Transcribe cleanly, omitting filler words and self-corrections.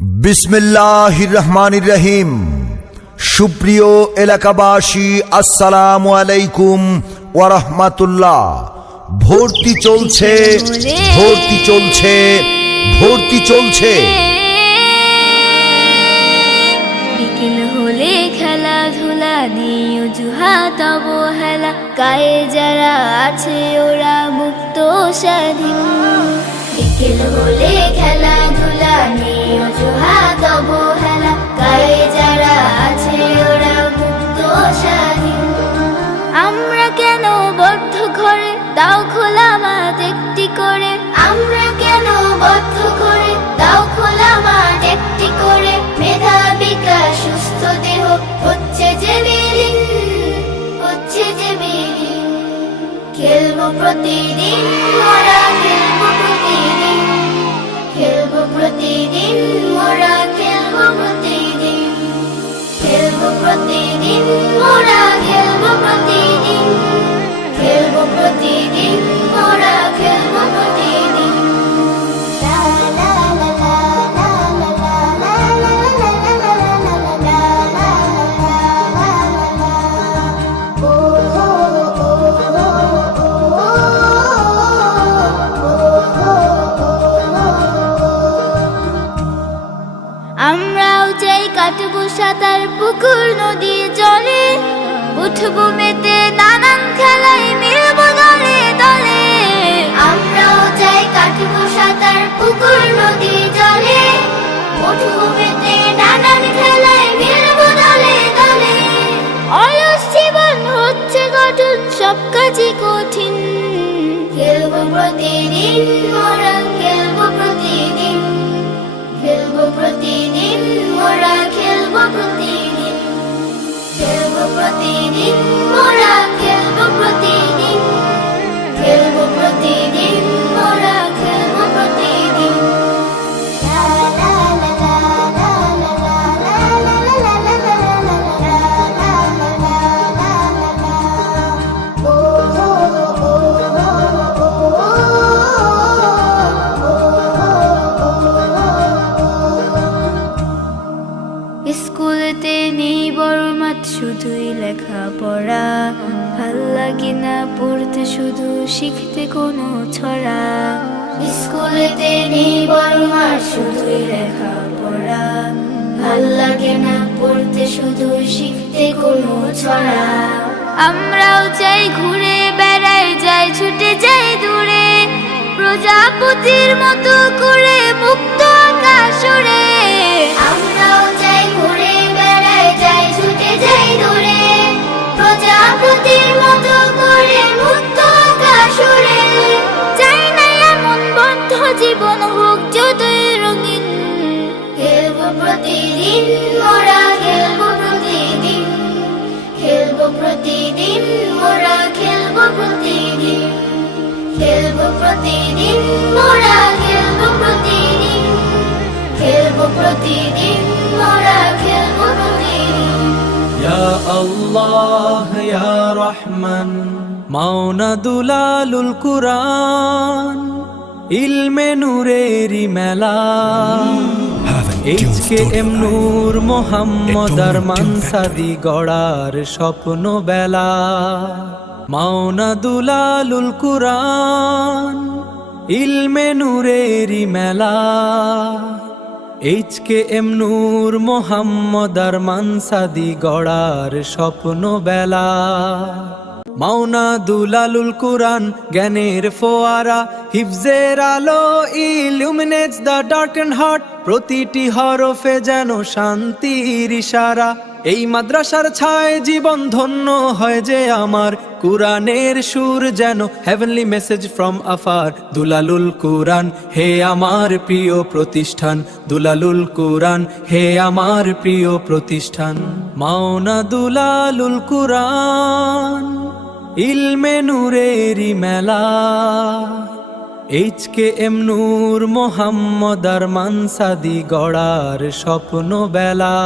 বিসমিল্লাহির রহমানির রহিম। সুপ্রিয় এলাকাবাসী, আসসালামু আলাইকুম ওয়া রাহমাতুল্লাহ। ভর্তি চলছে, ভর্তি চলছে, ভর্তি চলছে। বিকেল হলে খেলাধুলা নিয়ে অজুহাত অবহেলা, গায়ে যারা আছে ওরা মুক্ত স্বাধীন। বিকেল হলে খেলাধুলা নিয়ে অজুহাত অবহেলা, গায়ে যারা আছে ওরা মুক্ত স্বাধীন। আমরা কেন বদ্ধ ঘরে, দাও খোলা মাঠ একটি করে। আমরা কেন বদ্ধ ঘরে, দাও খোলা মাঠ একটি করে। মেধা বিকাশ সুস্থ দেহ হচ্ছে যে বিলীন, হচ্ছে যে বিলীন। খেলবো প্রতিদিন, মোরা খেলবো প্রতিদিন, খেলবো প্রতিদিন, মোরা খেলবো প্রতিদিন, খেলবো প্রতিদিন, মোরা খেলবো প্রতিদিন, খেলবো প্রতিদিন, মোরা খেলবো প্রতিদিন। লা লা লা লা লা লা লা লা লা লা লা লা লা। ও হো ও হো ও। আমরাও চাই কাটবো সাঁতার পুকুর নদী জলে, উঠবো মেতে নানান খেলায় মিলবো দলে দলে। আমরাও চাই কাটবো সাঁতার পুকুর নদী জলে, উঠবো মেতে নানান খেলায় মিলবো দলে দলে। অলস জীবন হচ্ছে গঠন, সব কাজই কঠিন। খেলবো প্রতিদিন, মোরা খেলবো প্রতিদিন, খেলবো প্রতিদিন, মোরা খেলবো প্রতিদিন, খেলবো প্রতিদিন, মোরা খেলবো প্রতিদিন, খেলবো প্রতিদিন, মোরা খেলবো প্রতিদিন। লা লা লা লা লা লা লা লা লা লা লা লা লা। ও হো ও হো ও। স্কুলেতে নেই বড় মাঠ, শুধুই লেখাপড়া। ভাল লাগে না পড়তে, শুধু শিখতে কোনো ছড়া। স্কুলেতে নেই বড় মাঠ, শুধুই লেখাপড়া। ভাল লাগে না পড়তে, শুধু শিখতে কোনো ছড়া। আমরাও চাই ঘুরে বেড়াই, যাই ছুটে যাই দূরে, প্রজাপতির মতো করে মুক্ত আকাশ উড়ে। আমরাও চাই ঘুরে বেড়াই, যাই ছুটে যাই দূরে, প্রজাপতির মতো করে মুক্ত আকাশ উড়ে। চাই না এমন বদ্ধ জীবন হোক যতই রঙিন। খেলবো প্রতিদিন, মোরা খেলবো প্রতিদিন, খেলবো প্রতিদিন, মোরা খেলবো প্রতিদিন, খেলবো প্রতিদিন, মোরা খেলবো প্রতিদিন, খেলবো প্রতিদিন, মোরা খেলবো প্রতিদিন। ইয়া আল্লাহ ইয়া রহমান, মাওনা দুলালুল কুরআন, ইলমে নূরেরি মেলা। HKM নূর মোহাম্মদ আরমান সাদি গড়ার স্বপ্ন বেলা। মাওনা দুলালুল কুরআন, ইলমে নূরেরি মেলা। HKM নূর মোহাম্মদ আরমান সাদি গড়ার স্বপ্ন বেলা। মাওনা দুলালুল কুরআন জ্ঞানের ফোয়ারা, হিফজের আলো ইলুমিনেটস দ্য ডার্কেন্ড হার্ট। প্রতিটি হরফে যেন শান্তির ইশারা, এই মাদ্রাসার ছায় জীবন ধন্য হয় যে আমার। কুরআনের সুর যেন হেভেনলি মেসেজ ফ্রম আফার। দুলালুল কুরআন হে আমার প্রিয় প্রতিষ্ঠান, দুলালুল কুরআন হে আমার প্রিয় প্রতিষ্ঠান। মাওনা দুলালুল কুরআন, ইলমে নূরেরি মেলা। HKM নূর মোহাম্মদ আরমান সাদি গড়ার স্বপ্ন বেলা।